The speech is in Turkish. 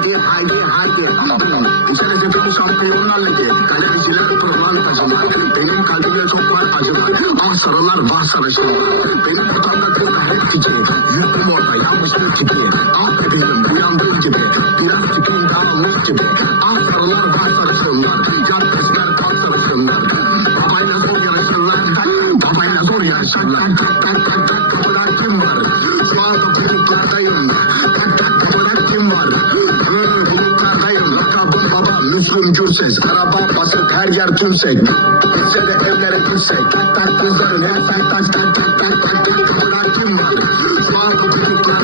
haydi. İşte tepeli şampiyonlarla ki. Galericiler turlar acılar. Benim kalbimde çok var acılar. Ah sarılar var sarışınlar. Benim kutamda tek hep tipi. Yüklüm orada yanlış bir tipi. Ah bebeğim uyandığım gibi. Biraz tipim daha ruh gibi. Ah sarılar var sarışınlar. Caddesler var sarışınlar. Babayla zor yarışırlar. Babayla zor yarışırlar. Kapılar kim var? Şu anda çocuklardayım. Kapılar kim var? Bulutlardayım. Rakabım baba Müslüm Gürses. Araba basık her yer tümsek. Bitse de evlere girsek. Tak kızlarım hep tak. Kapılar kim var? Şu anda çocuklardayım.